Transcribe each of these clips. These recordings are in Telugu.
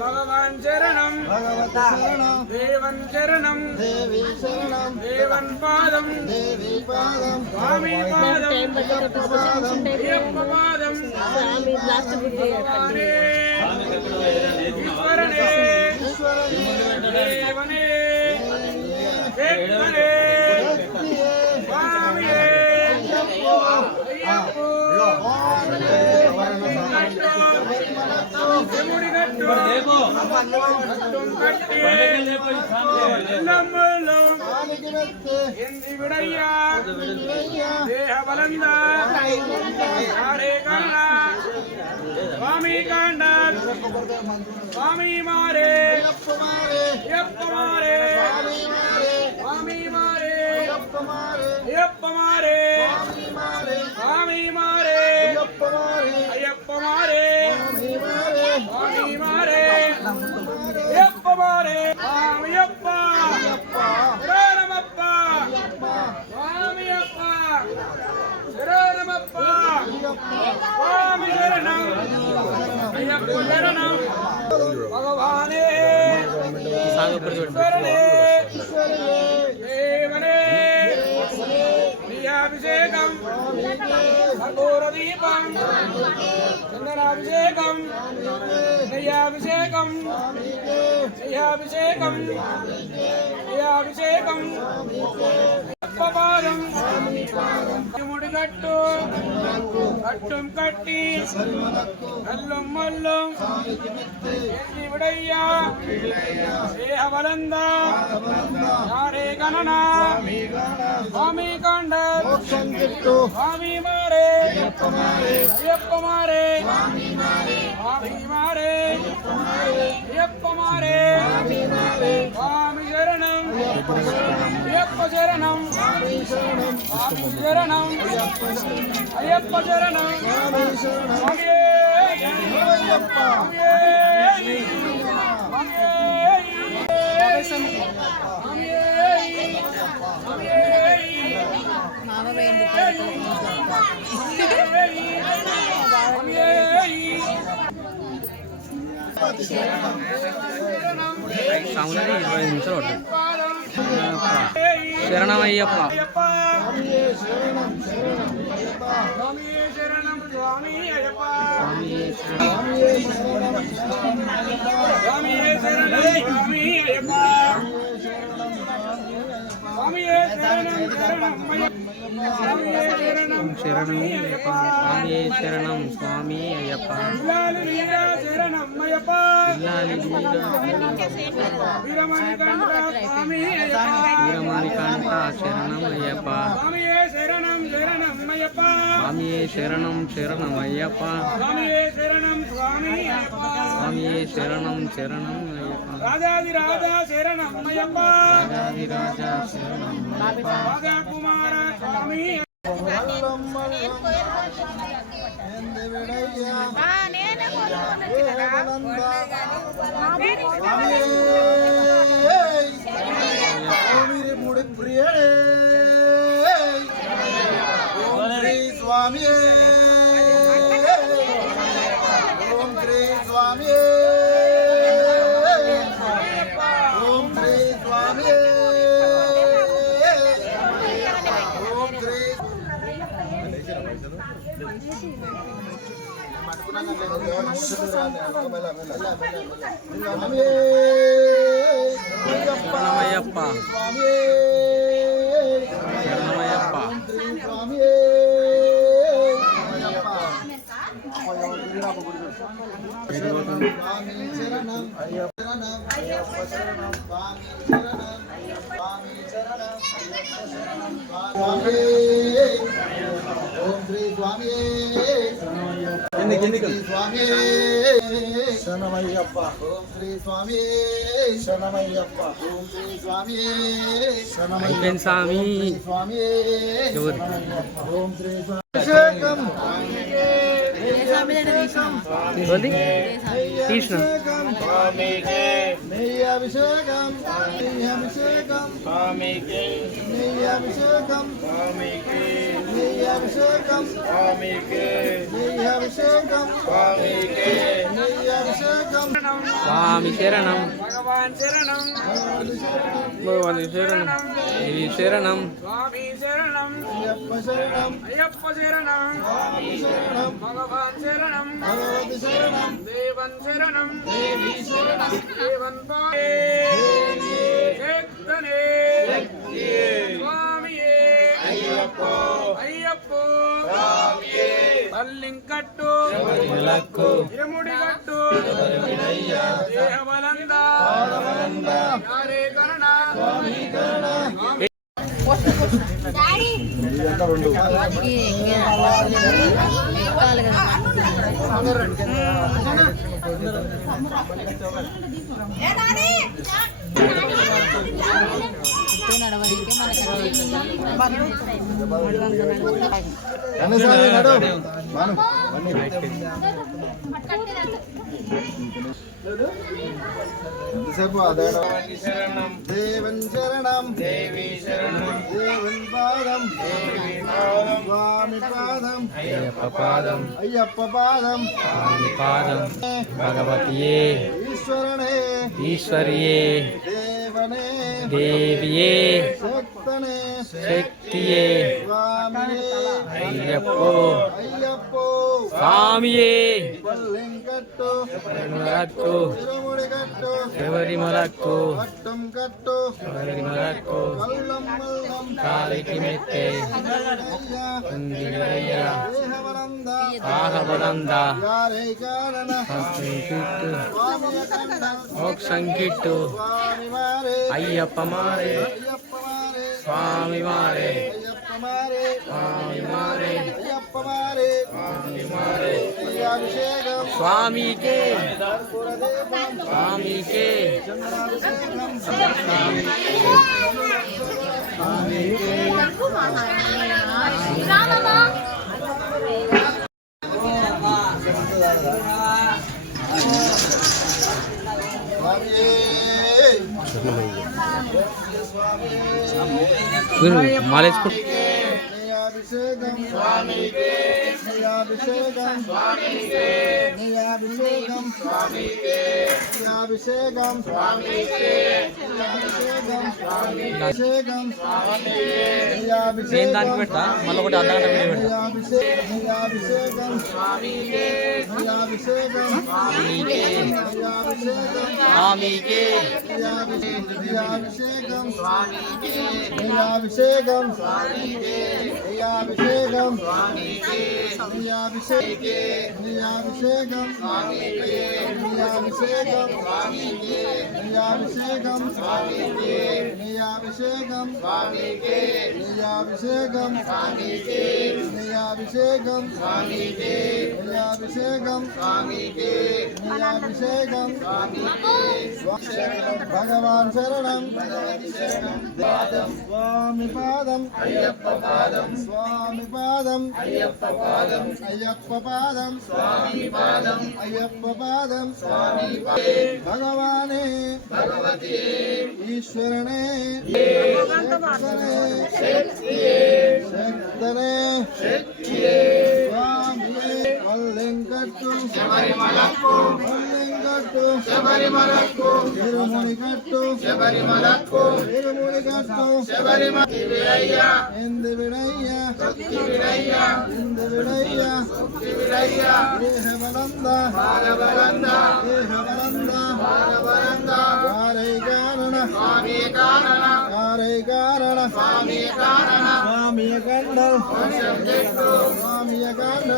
భగవాన్ శరణం దేవన్ శరణం దేవన్ పాదం స్వామి పాదం అయ్యప్ప పాదం ఈశ్వరనే దేవనే దేవనే స్వామియే స్వామి కాండ స్వామి మారే అయ్యప్ప మారే స్వామి మారే అయ్యప్ప మారే స్వామి మారే అయ్యప్ప మారే స్వామి మారే అయ్యప్ప మారే స్వామియప్ప శరణమప్ప స్వామియప్ప శరణమప్ప స్వామి శరణం అయ్యప్ప శరణం భగవానే ఈశ్వరనే దేవనే ప్రియాభిషేకం కర్పూరదీపం చందనాభిషేకం నెయ్యాభిషేకం నెయ్యాభిషేకం నెయ్యాభిషేకం పాదం ముడిగట్టు కట్టుం కట్టి కల్லும் మల్லும் విడయ్యా దేహబలంద యారే గణన స్వామి కాండ స్వామి మారే అయ్యప్ప మారే స్వామి మారే అయ్యప్ప మారే స్వామి శరణం అయ్యప్ప శరణం స్వామి శరణం అయ్యప్ప శరణం స్వామి అయ్యప్ప శరణమయ్యప్ప శరణం స్వామి అయ్యప్ప శరణం స్వామి అయ్యప్ప వీరమణికంఠ శరణం అయ్యప్ప శరణం శరణం అయ్యప్ప స్వామియే శరణం శరణం అయ్యప్ప స్వామియే శరణం శరణం అయ్యప్ప రాజాదిరాజా శరణం అయ్యప్ప రాజాదిరాజా శరణం రాజా కుమార స్వామి స్వామి ఓం శ్రీ స్వామి ఓం శ్రీ స్వామి ఓం శ్రీ శరణమయ్యప్ప శరణమయ్యప్ప ఓం శ్రీ స్వామి స్వామి శరణమయ్యప్ప ఓం శ్రీ స్వామి శరణమయ్యప్ప ఓం శ్రీ స్వామి అయిపోయింది స్వామి. స్వామి ఎవరు? ఓం శ్రీ స్వామి అభిషేకం ఎవరిది? కృష్ణ. నెయ్యి అభిషేకం నెయ్యి అభిషేకం నెయ్యి అభిషేకం నెయ్యి అభిషేకం నెయ్యి అభిషేకం నెయ్యి అభిషేకం స్వామి శరణం, భగవాన్ శరణం భగవాని శరణం, దేవి శరణం, స్వామి శరణం అయ్యప్ప శరణం అయ్యప్ప శరణం శరణం భగవాన్ శరణం భగవతి శరణం దేవన్ శరణం దేవన్ పాదే శక్తనే స్వామియే అయ్యప్ప పల్లింకట్టు శబరిమలకు, ఇరుముడిగట్టు దేహబలంద యారే గణన కన్నస్వామి నడు మాను ఎంతసేపు అదే దేవన్ శరణం దేవి శరణం దేవన్ పాదం దేవి పాదం స్వామి పాదం అయ్యప్ప పాదం, అయ్యప్ప పాదం స్వామి పాదం, భగవతియే, ఈశ్వరనే ఈశ్వరియే, దేవనే దేవియే, శక్తనే శక్తియే, స్వామియే అయ్యప్పో, అయ్యప్పో స్వామియే, పల్లెంకట్టు శబరిమలకు, తిరుముడిగట్టు శబరిమలకు, పట్టం కట్టు శబరిమలకు, కల్లం మల్లం కాలికి మెట్టే అయ్యా ఉందిరయ్య, దేహవనంద ఆహబలంద, యారే కారణ కిట్టు, స్వామియ కండ మోక్షం కిట్టు, స్వామి మారే అయ్యప్ప మారే, అయ్యప్ప మారే స్వామి మారే, అయ్యప్ప మారే స్వామి మారే, అయ్యప్ప మారే స్వామి మారే, అభిషేకం స్వామికే, పురదేవం స్వామికే, చంద్రాభిషేకం మాలేసుకో. అభిషేకం స్వామికే అభిషేకం స్వామికే అభిషేకం స్వామికే అభిషేకం స్వామికే అభిషేకం అభిషేకం నేను దానికి పెడతా, మళ్ళీ ఒకటి అర్ధ గంట వీడియో పెడతా. అభిషేకం స్వామికే అభిషేకం స్వామికే, అభిషేకం స్వామికే, అభిషేకం స్వామికే అభిషేకం స్వామికే అభిషేకం స్వామికే అభిషేకే అభిషేకం స్వామికే అభిషేకం స్వామికే అభిషేకం స్వామికే అభిషేకం స్వామికే అభిషేకం స్వామికే అభిషేకం స్వామికే అభిషేకం స్వామికే అభిషేకం స్వామికే భగవాన్ శరణం భగవతి శరణం పాదం స్వామి పాదం అయ్యప్ప పాదం స్వామి పాదం అయ్యప్ప పాదం అయ్యప్ప పాదం స్వామి పాదం అయ్యప్ప పాదం స్వామి భగవానే భగవతి ఈశ్వరనే శక్తనే స్వామియే పల్లెంకట్టు శబరిమలకు పల్లెంకట్టు శబరిమలకు తిరుముడిగట్టు శబరిమలకు తిరుముడిగట్టు శబరిమలయ్య ఎందు విడయ్య భక్తి విడయ్య ఎందు విడయ్య భక్తి విడయ్య దేహబలంద బాలబలంద దేహబలంద బాలబలంద వారై కారణ స్వామి కారణ వారై కారణ స్వామి కారణ స్వామియ కండ స్వామియ కండ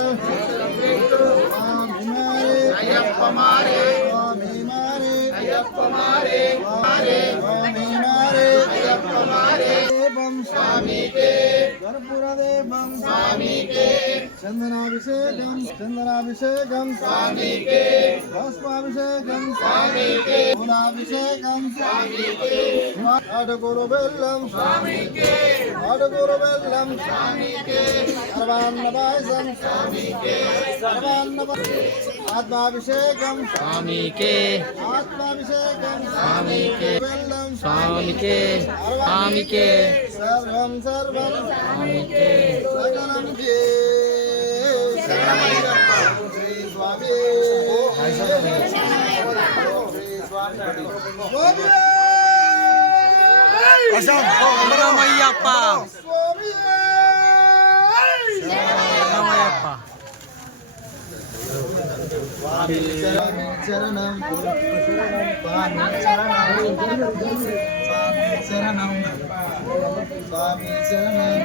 స్వామి మారే అయ్యప్ప మారే స్వామి మారే అయ్యప్ప మారే స్వామి మారే అయ్యప్ప మారే స్వామికే कर्पूरदीपं स्वामीके चंदनाभिषेकं स्वामीके भस्माभिषेकं स्वामीके फूलाभिषेकं स्वामीके आडगुरुबेल्लं स्वामीके सर्वान्नपायसं स्वामीके आत्माभिषेकं स्वामीके बेल्लं स्वामीके स्वामीके सर्वं स्वामीके सकलं जे श्री स्वामी శరణమయ్యప్ప स्वामी శరణమయ్యప్ప शरणं स्वामी शरणं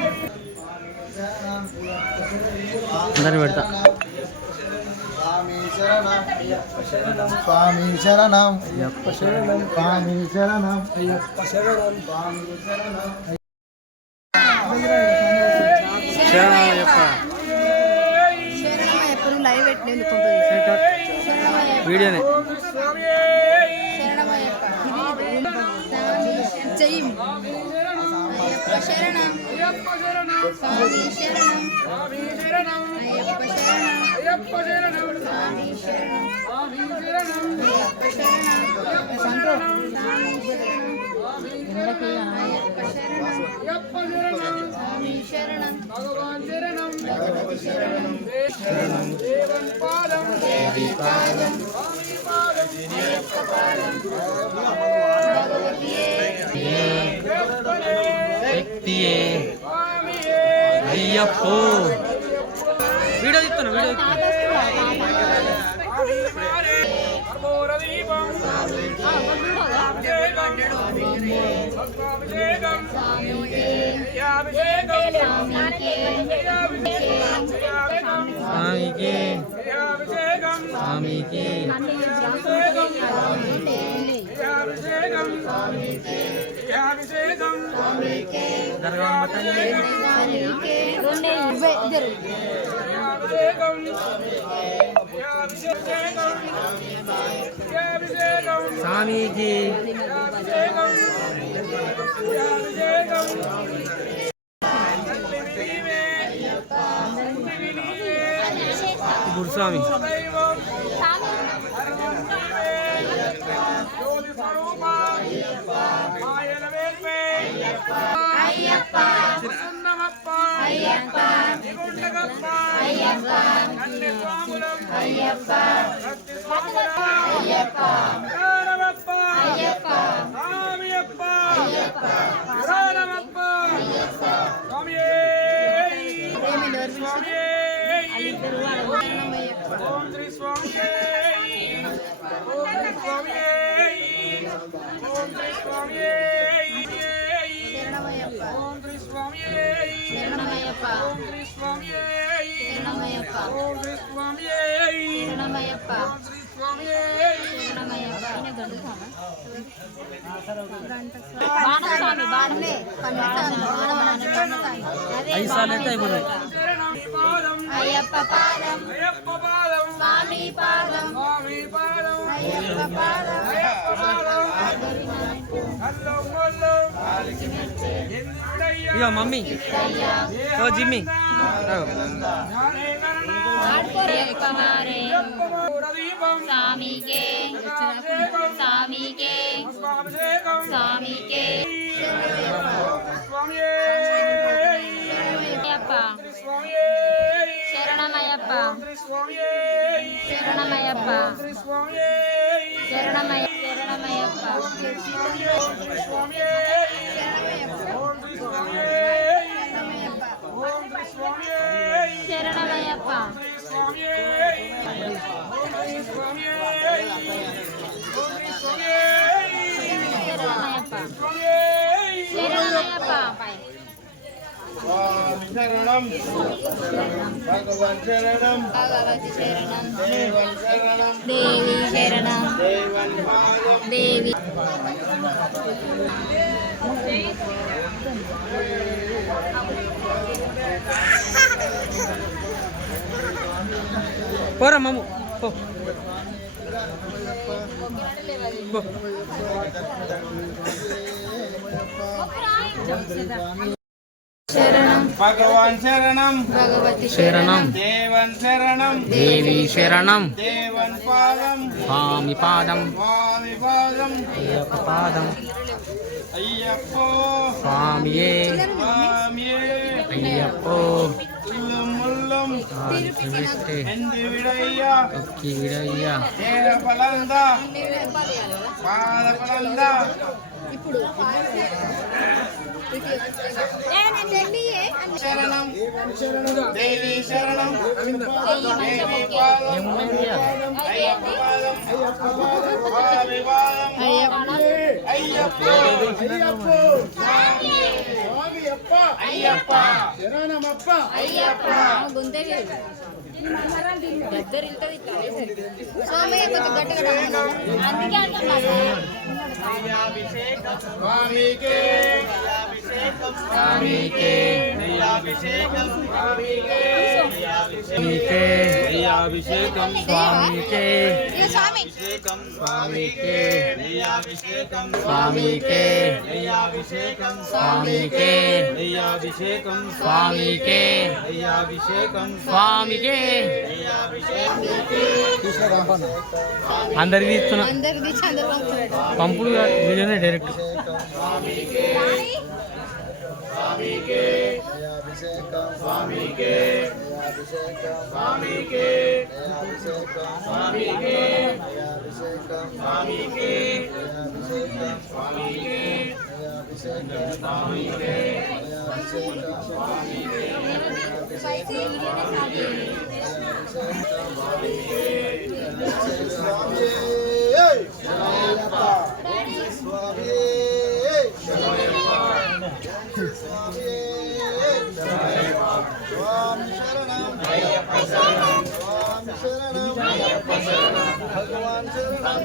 అందరిని పెడతా स्वामी शरणं स्वामी शरणं శరణమయ్యప్ప లైవ్ పెట్టి వీడియోనే జయం అయ్యప్ప శరణం స్వామి శరణం అయ్యప్ప శరణం అయ్యప్ప శరణం స్వామి శరణం స్వామి శరణం అయ్యప్ప శరణం అయ్యప్ప శరణం అయ్యప్ప శరణం స్వామి శరణం భగవాన్ శరణం భగవతి శరణం దేవన్ పాదం దేవి పాదం స్వామి పాదం అయ్యప్ప పాదం భగవతియే అయ్యప్పనే శక్తియే స్వామియే అయ్యప్పో వీడియో తీస్తాను ఆదిమారే కర్పూర దీపం అభిషేకం భస్మాభిషేకం అభిషేకం స్వామికి అభిషేకం స్వామికి అభిషేకం దర్గమ్మ తల్లి స్వామికి గురుస్వామి అయ్యప్ప అయ్యప్ప అయ్యప్ప అయ్యప్ప అయ్యప్ప అయ్యప్ప ఓం శ్రీ స్వామి ఓం శ్రీ స్వామి ఓం శ్రీ స్వామి శరణమయ్యప్ప ఓం శ్రీ స్వామి శరణమయ్యప్ప ఓం శ్రీ స్వామి శరణమయ్యప్ప ఓం శ్రీ స్వామి శరణమయ్యప్ప ఓం శ్రీ స్వామి శరణమయ్యప్ప బాణస్వామి బాణలే ఐదు సార్లు అయితే అయిపోతుంది శరణం పాదం అయ్యప్ప పాదం అయ్యప్ప పాదం స్వామి పాదం స్వామి పాదం అయ్యప్ప పాదం అయ్యప్ప పాదం అల్లం వల్లం ఎందుడయ్యా ఇగో మమ్మీ ఓ జిమ్మి జ్ఞానే కరణ అయ్యప్ప మారే దీపం స్వామికే స్వామికే అభిషేకం స్వామికే స్వామి అయ్యప్ప స్వామి శరణమయ్యప్ప స్వామి శరణమయ్యప్ప స్వామి శరణమయ్యప్ప స్వామి శరణమయ్యప్ప శరణమయ్యప్ప శరణమయ్యప్ప शरणं भगवान शरणं భగవతి శరణం देवन शरणं దేవి శరణం देवन पादं దేవి పోరా మాము పో. పో. శరణం భగవాన్ శరణం భగవతి శరణం దేవన్ శరణం దేవి శరణం దేవన్ పాదం స్వామి పాదం స్వామి పాదం అయ్యప్ప పాదం అయ్యప్పో స్వామియే స్వామియే అయ్యప్పో ఉల్లం ముల్లం విట్టే ఎందు విడయ్య ఒక్కి విడయ్యా దేహ ఫలంద పాద ఫలంద శరణం దేవి శరణం దేవి పాదం అయ్యప్ప పాదం స్వామి పాదం అయ్యప్పో అయ్యప్ప అయ్యప్ప శరణమప్ప అయ్యప్ప స్వామికే స్వామికే అభిషేకం స్వామికే అభిషేకం స్వామికే అభిషేకం స్వామికే అభిషేకం స్వామికే అభిషేకం స్వామికే అభిషేకం స్వామికే అభిషేకం స్వామికే అందరికి ఇస్తున్నా పంపుడు వీడియోనే డైరెక్ట్ స్వామికే స్వామికే స్వామికే స్వామికే స్వామికే భగవాన్ శరణం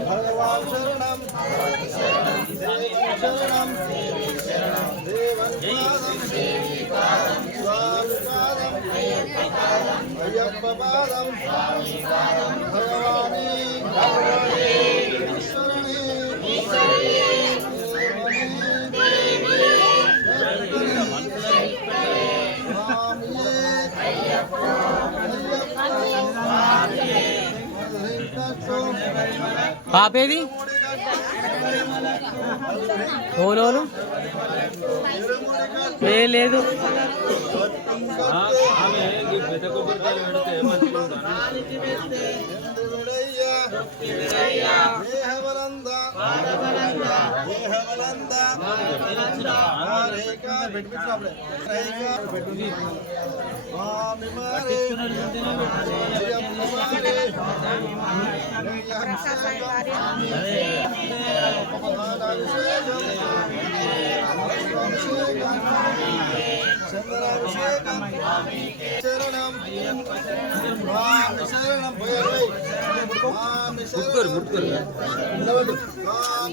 భగవాన్ శరణం శరణం దేవన్ పాదం స్వామి పాదం అయ్యప్ప పాదం భగవాని పాపేది ఓలోలు లేదు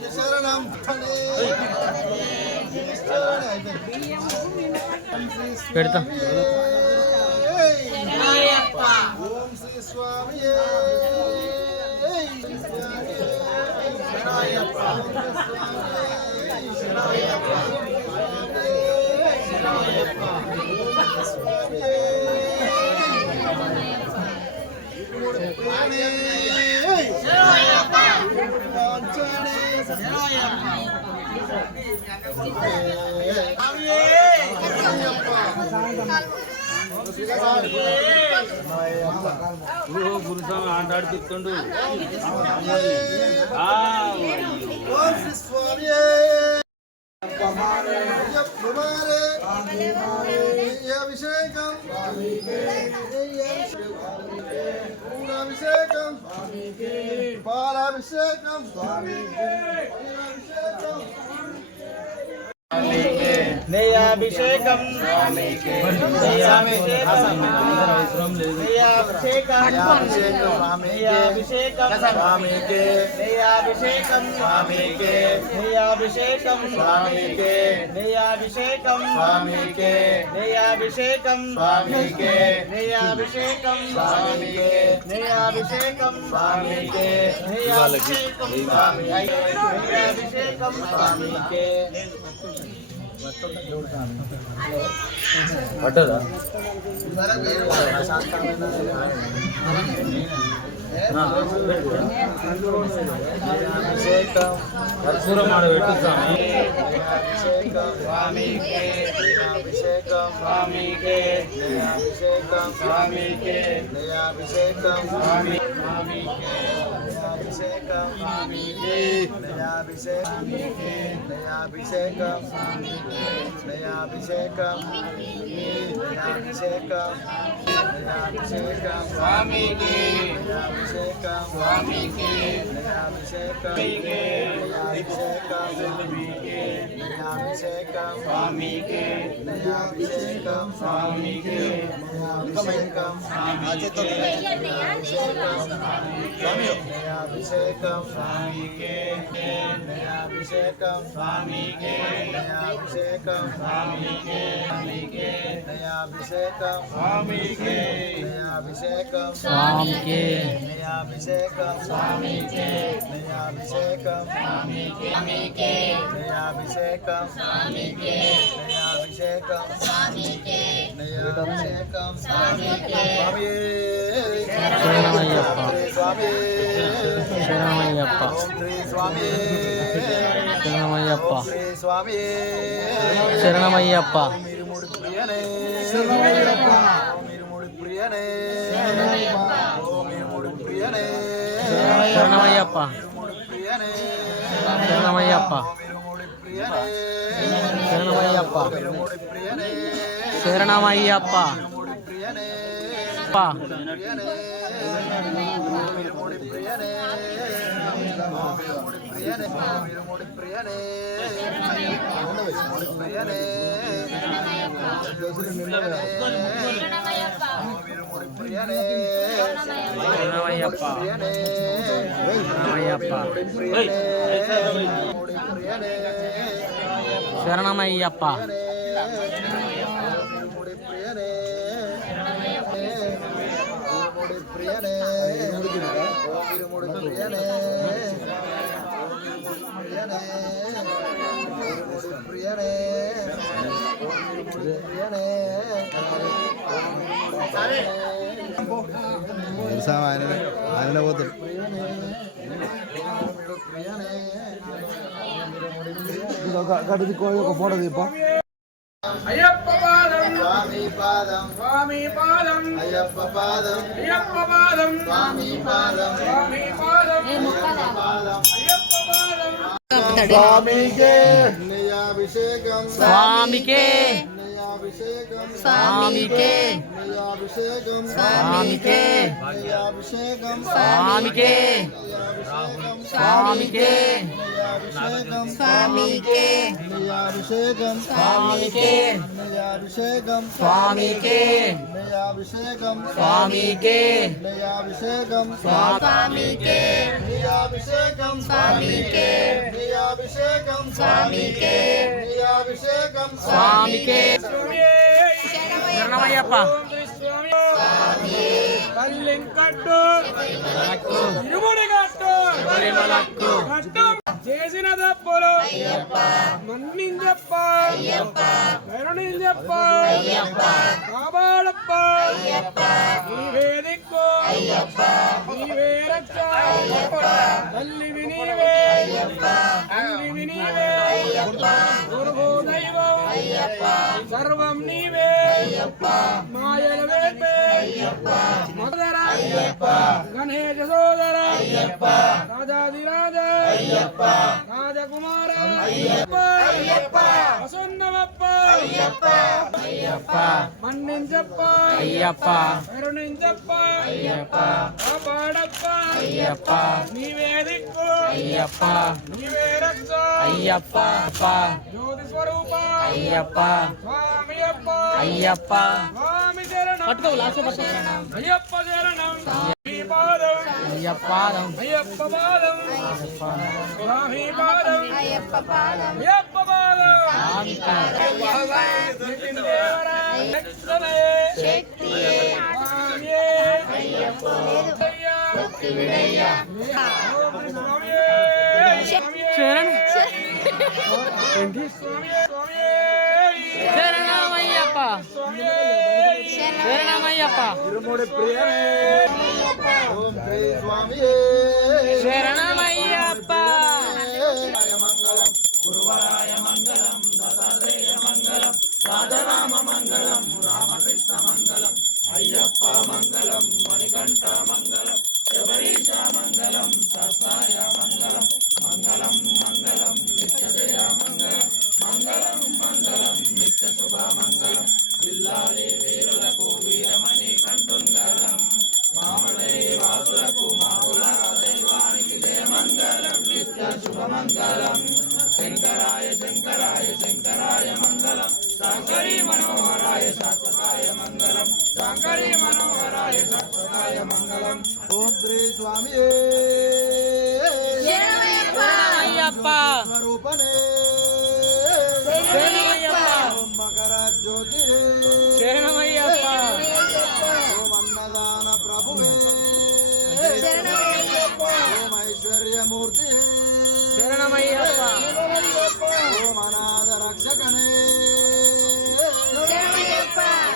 శరణం శరణం పెడతా ఓం శ్రీ స్వామి గురుస్వామి ఆటాడుతుండు ఓం శ్రీ స్వామి అభిషేకం అభిషేకం పాలాభిషేకం అభిషేకం నెయ్యాభిషేకం నెయ్యాభిషేకం నెయ్యాభిషేకం స్వామికే నెయ్యాభిషేకం స్వామికే నెయ్యాభిషేకం స్వామికే నెయ్యాభిషేకం స్వామికే నెయ్యాభిషేకం స్వామికే నెయ్యాభిషేకం స్వామికే నెయ్యాభిషేకం స్వామికే నెయ్యాభిషేకం స్వామికే నెయ్యాభిషేకం స్వామికే పట్టదా కర్పూరం ఆడ పెట్టు స్వామి అభిషేకం స్వామికే అభిషేకం స్వామికే అభిషేకం స్వామికే అభిషేకం స్వామికే అభిషేకం అభిషేకం అభిషేకం అభిషేకం అభిషేకం స్వామికే అభిషేకం స్వామికే అభిషేకం అభిషేకం అభిషేకం స్వామికే అభిషేకం స్వామికే అభిషేకం అభిషేకం స్వామికే అభిషేకం స్వామికే అభిషేకం స్వామికే అభిషేకం స్వామికే అభిషేకం స్వామికే అభిషేకం స్వామికే అభిషేకం స్వామికే అభిషేకం స్వామికే అభిషేకం స్వామికే అభిషేకం స్వామికే శరణమయ్యప్ప స్వామి శరణమయ్యప్ప శ్రీ స్వామి శరణమయ్యప్ప శ్రీ స్వామి శరణమయ్యప్ప మీరు మూడు ప్రియనే శరణమయ్యప్ప మీరు మూడు ప్రియనే ఓ మీరు మూడు ప్రియనే శరణమయ్యప్ప మూడు ప్రియనే శరణమయ్యప్ప మీరు మూడు ప్రియనే శరణమయ్యప్ప మీరు మూడు ప్రియనే శరణమయ్యప్ప మూడు ప్రియనే పా ప్రియనే మీరు మూడు ప్రియనే ప్రియనే మీరు మూడు ప్రియనే మూడు ప్రియనే మీరు మూడు ప్రియనే శరణమయ్యప్ప ప్రియనే శరణమయ్యప్ప మూడు ప్రియనే శరణమయ్యప్ప మూడు ప్రియనే మూడు ప్రియనే మీరు మూడు ప్రియనే ప్రియనే ప్రియనే ఆయన పోతాడు ఒక ఫోటో తీపో అయ్యప్ప పాదం స్వామి పాదం స్వామి పాదం అయ్యప్ప పాదం అయ్యప్ప పాదం స్వామి పాదం స్వామి పాదం పాదం అయ్యప్ప పాదం స్వామికే నెయ్యాభిషేకం స్వామికే నెయ్యాభిషేకం స్వామికే నెయ్యాభిషేకం స్వామికే నెయ్యాభిషేకం స్వామికే స్వామికే నెయ్యాభిషేకం స్వామికే నెయ్యాభిషేకం స్వామికే నెయ్యాభిషేకం స్వామికే నెయ్యాభిషేకం స్వామికే నెయ్యాభిషేకం స్వామికే నెయ్యాభిషేకం స్వామికే నెయ్యాభిషేకం స్వామికే నెయ్యాభిషేకం స్వామికే శరణమయ్యప్ప కల్లింకట్టు ఇరుముడి కట్టు కట్టు చేసిన తప్పులు మన్నించప్ప కరుణించప్ప కాపాడప్ప నీవే దిక్కు నీవే రక్ష తల్లివి నీవే తల్లివి నీవే గురువు దైవం సర్వం నీవే మాయల వేపే మదర గణేశ సోదర రాజాదిరాజ రాజకుమార వసున్నవప్ప మన్నించప్ప అయ్యప్ప కరుణించప్ప కాపాడప్ప నీవే దిక్కు అయ్యప్ప నీవే రక్ష అయ్యప్ప జ్యోతి స్వరూప అయ్యప్ప స్వామియప్ప అయ్యప్ప స్వామి శరణం పట్టుకో లాస్ట్ అయ్యప్ప శరణం స్వామి పాదం అయ్యప్ప పాదం అయ్యప్ప పాదం స్వామి పాదం అయ్యప్ప పాదం అయ్యప్ప పాదం స్వామి పాదం దేవరా శక్తియే శక్తియే స్వామియే అయ్యప్ప లేదు భక్తి విడయ్య స్వామియే శరణ్ స్వామియే స్వామియే శరణమయ్యప్ప శరణమయ్యప్ప తిరుముడి ప్రియనే ఓం శ్రీ స్వామియే శరణమయ్యప్ప ఓం శ్రీ స్వామియే శరణమయ్యప్ప స్వరూపనే శరణమయ్యప్ప ఓం మకర జ్యోతి శరణమయ్యప్ప ఓం అన్నదాన ప్రభువే ఓం ఐశ్వర్యమూర్తి శరణమయ్యప్ప ఓం అనాథ రక్షకనే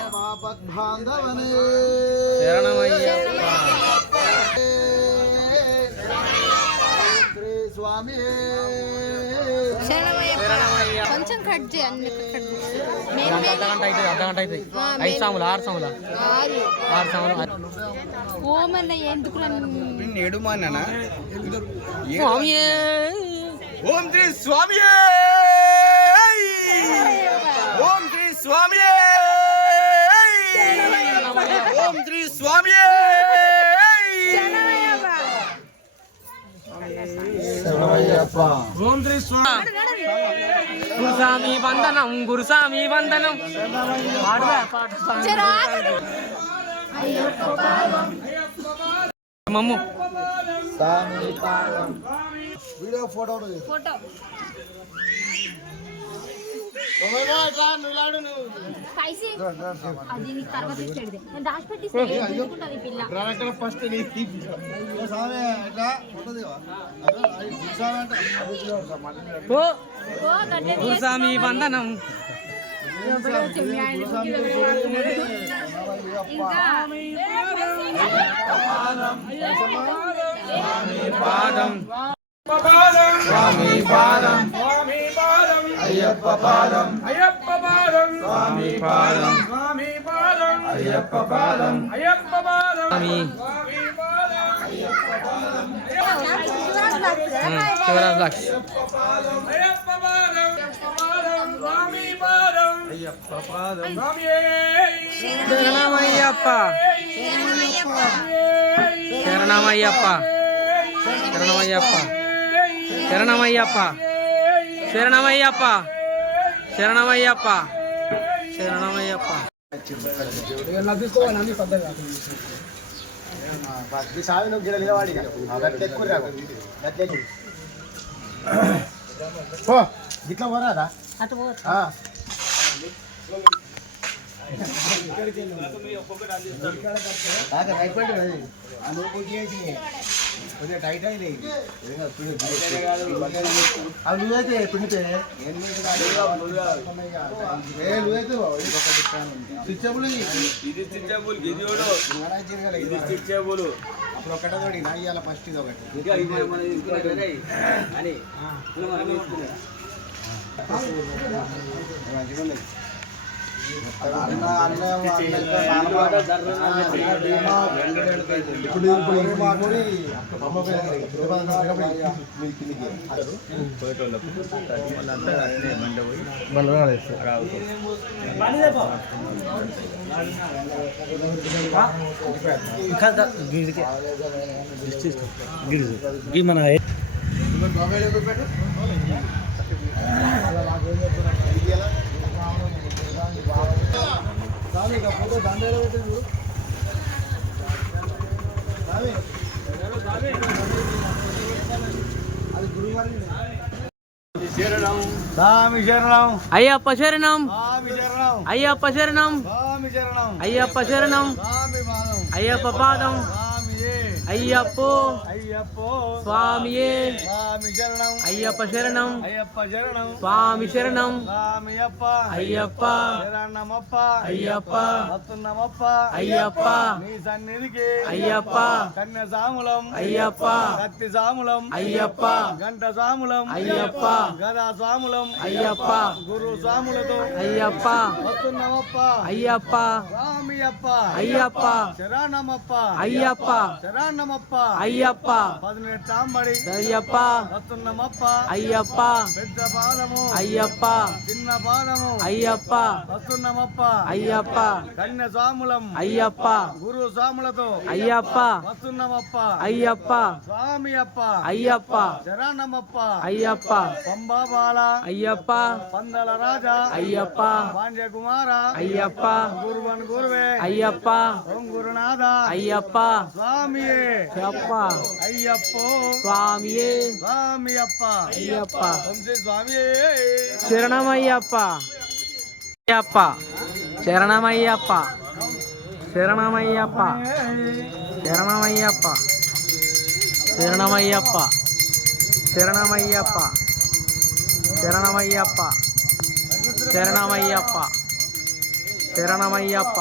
ఓం ఆపద్బాంధవనే శరణమయ్యప్ప శ్రీ స్వామియే శరణమయ్యప్ప కొంచెం కట్ చేయండి అర్ధగంట అవుతుంది 5 సాములు 6 సాములు 6 సాములు ఓమన్న ఎందుకు స్వామి ఓం శ్రీ స్వామియే ఓం శ్రీ స్వామియే ఓం శ్రీ స్వామియే శరణమయ్యప్ప ఓం శ్రీ స్వామి గురుస్వామి వందనం గురుస్వామి వందనం మమ్ము స్వామి పాదం వీడియో ఫోటో ఫోటో పైసే అది నీకు తర్వాత ఇచ్చేది నేను దాచి పెట్టిస్తుంది పిల్ల ఫస్ట్ స్వామి ఎట్లా ఓ గురుస్వామి వందనం పాదం స్వామి పాదం స్వామి పాదం అయ్యప్ప పాదం అయ్యప్ప పాదం స్వామి పాదం స్వామి పాదం అయ్యప్ప పాదం అయ్యప్ప పాదం స్వామి స్వామి పాదం శివరాజ్ లక్ష్ అయ్యప్ప పాదం స్వామి పాదం అయ్యప్ప పాదం స్వామియే శరణమయ్యప్ప శరణమయ్యప్ప శరణమయ్యప్ప శరణమయ్యప్ప శరణమయ్యప్ప శరణమయ్యప్ప శరణమయ్యప్ప స్వామి నువ్వు గిడ నిలవాడి గిట్లా పోరాదా కొద్దిగా టైట్ అయింది అవి నువ్వైతే పిండితే నువ్వైతే స్విచ్బుల్ ఇది స్టిచ్బుల్ ఇది ఇది స్టిచ్బుల్ అప్పుడు ఒకటే తోడి నా ఇవాళ ఫస్ట్ ఇది ఒకటి మన మొబైల్ పెట్టు ఫోటో దండలో పెట్టింది అది గురువారి శరణం స్వామి శరణం అయ్యప్ప శరణం స్వామి శరణం అయ్యప్ప శరణం స్వామి శరణం అయ్యప్ప శరణం స్వామి పాదం అయ్యప్ప పాదం స్వామియే అయ్యప్పో అయ్యప్పో స్వామియే స్వామి శరణం అయ్యప్ప శరణం అయ్యప్ప శరణం స్వామి శరణం స్వామియప్ప అయ్యప్ప శరణమప్ప అయ్యప్ప వస్తున్నమప్ప అయ్యప్ప నీ సన్నిధికి అయ్యప్ప కన్య సాములం అయ్యప్ప కత్తి సాములం అయ్యప్ప గంట సాములం అయ్యప్ప గదా సాములం అయ్యప్ప గురు సాములతో అయ్యప్ప వస్తున్నమప్ప అయ్యప్ప స్వామియప్ప అయ్యప్ప శరణమప్ప అయ్యప్ప శరణమప్ప అయ్యప్ప 18 తాంబడి అయ్యప్ప వస్తున్నమప్ప అయ్యప్ప పెద్ద పాదము అయ్యప్ప చిన్న పాదము అయ్యప్ప వస్తున్నమప్ప అయ్యప్ప కన్య సాములం అయ్యప్ప గురు సాములతో అయ్యప్ప వస్తున్నమప్ప అయ్యప్ప స్వామియప్ప అయ్యప్ప శరణమప్ప అయ్యప్ప పంబాబాల అయ్యప్ప పందల రాజా అయ్యప్ప పాండ్యకుమార అయ్యప్ప గురువన్ గురువే అయ్యప్ప ఓం గురునాథ అయ్యప్ప స్వామియే అయ్యప్ప అయ్యప్పో స్వామియే స్వామియప్ప అయ్యప్ప ఓం శ్రీ స్వామియే శరణమయ్యప్ప అయ్యప్ప శరణమయ్యప్ప శరణమయ్యప్ప శరణమయ్యప్ప శరణమయ్యప్ప శరణమయ్యప్ప శరణమయ్యప్ప శరణమయ్యప్ప శరణమయ్యప్ప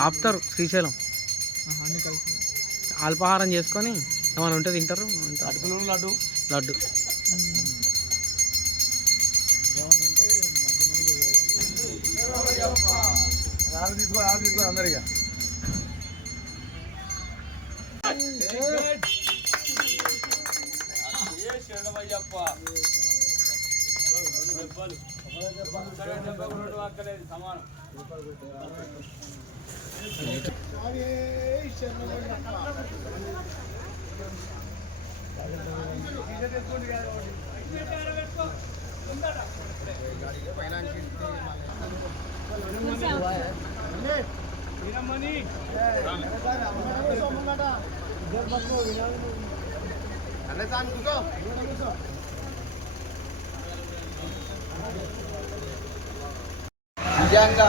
ఆపుతారు శ్రీశైలం అల్పాహారం చేసుకొని ఏమైనా ఉంటే తింటారు లడ్డు లడ్డు తీసుకో అందరిగా నిజంగా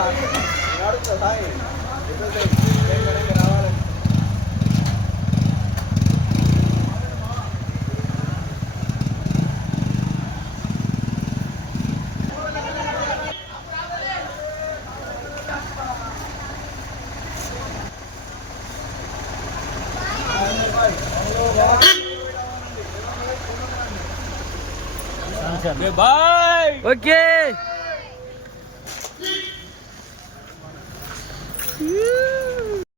రావాలి ఓకే